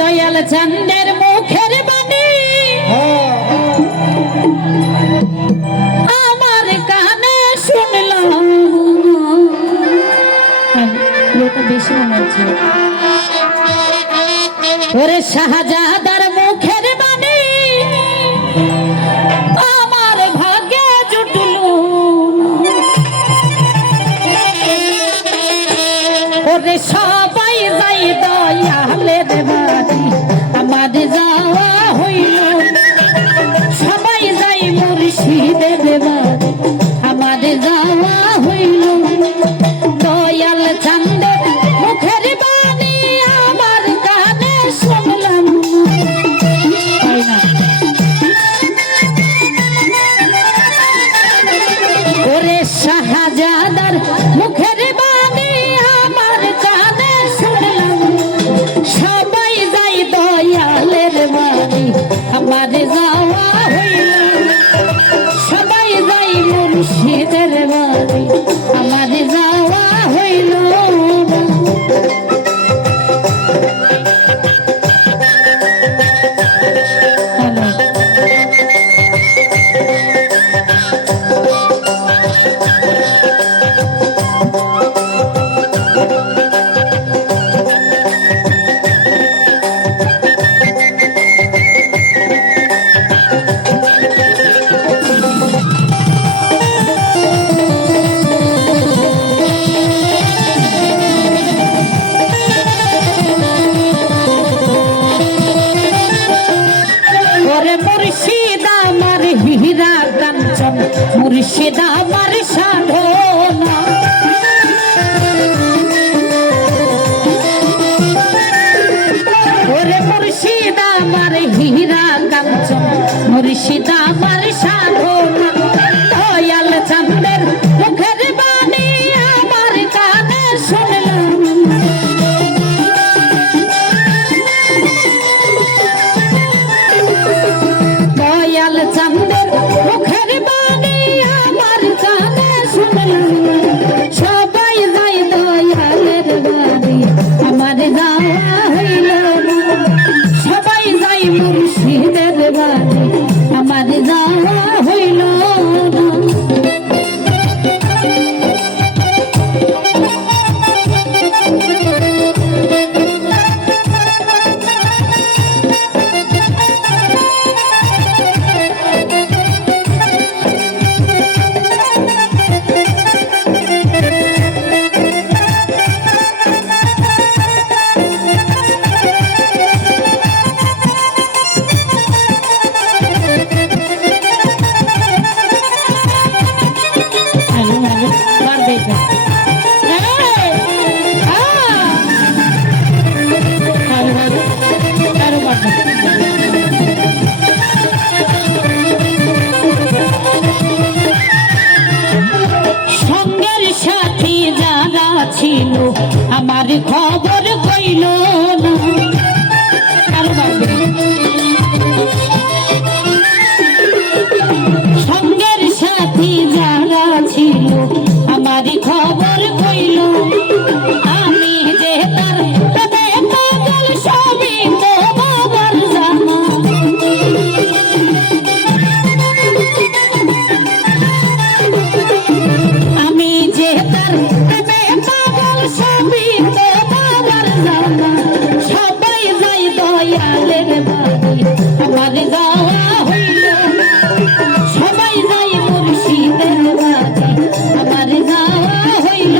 দয়াল চাঁদের মুখের বাণী আমার কানে শুনলাম। বেশি মনে হচ্ছে ওরে শাহজাদার মুখের বাণী আমার ভাগ্যে জুটল। ওরে সবাই যাই দয়ালের বাড়ি আমার যাওয়া হইল। সবাই যাই মুর্শিদের বাড়ি আমার যাওয়া হইল। দয়াল চাঁদের মুখের বাণী আমার কানে শুনলাম। ওরে শাহজাদার মুখের বাণী আমার কানে শুনলাম। সবাই যাই দয়ালের বাড়ি আমার যাওয়া হইল। সবাই যাই মুর্শিদের বাড়ি আমার যাওয়া হইল। মুর্শিদ আমার হীরা কাঞ্চন মুর্শিদ আমার সাধনা। ওরে মুর্শিদ আমার হীরা কাঞ্চন মুর্শিদ আমার সাধনা। দয়াল চাঁদের মুখের বাণী আমার কানে শুনলাম। দয়াল চাঁদের মুখের বাণী আমার কানে শুনলাম। সবাই যাই দয়ালের বাড়ি আমার যাওয়া হইল। সবাই যাই মুর্শিদের বাড়ি আমার যাওয়া হইল। সঙ্গের সাথী যারা ছিল আমার খবর কইল না। সঙ্গের সাথী যারা ছিল আমার খবর কইল। আমি যে তার পাগল সবই তো বাবার জানা। আমি যে তার পাগল সবই তো বাবার জানা। সবাই যাই দয়ালের বাড়ি আমার যাওয়া হইল। সবাই যাই মুর্শিদের বাড়ি আমার যাওয়া হইল।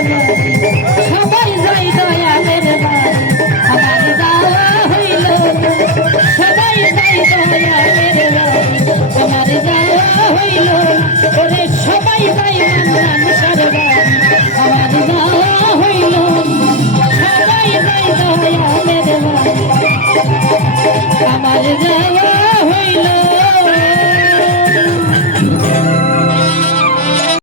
বাড়ি সবাই যাই দয়ালের বাড়ি আমার যাওয়া হইল না সবাই যাই দয়ালের বাড়ি আমার যাওয়া হইল না ওরে সবাই যাই মানুষের বাড়ি আমার যাওয়া হইল না সবাই যাই দয়ালের বাড়ি আমার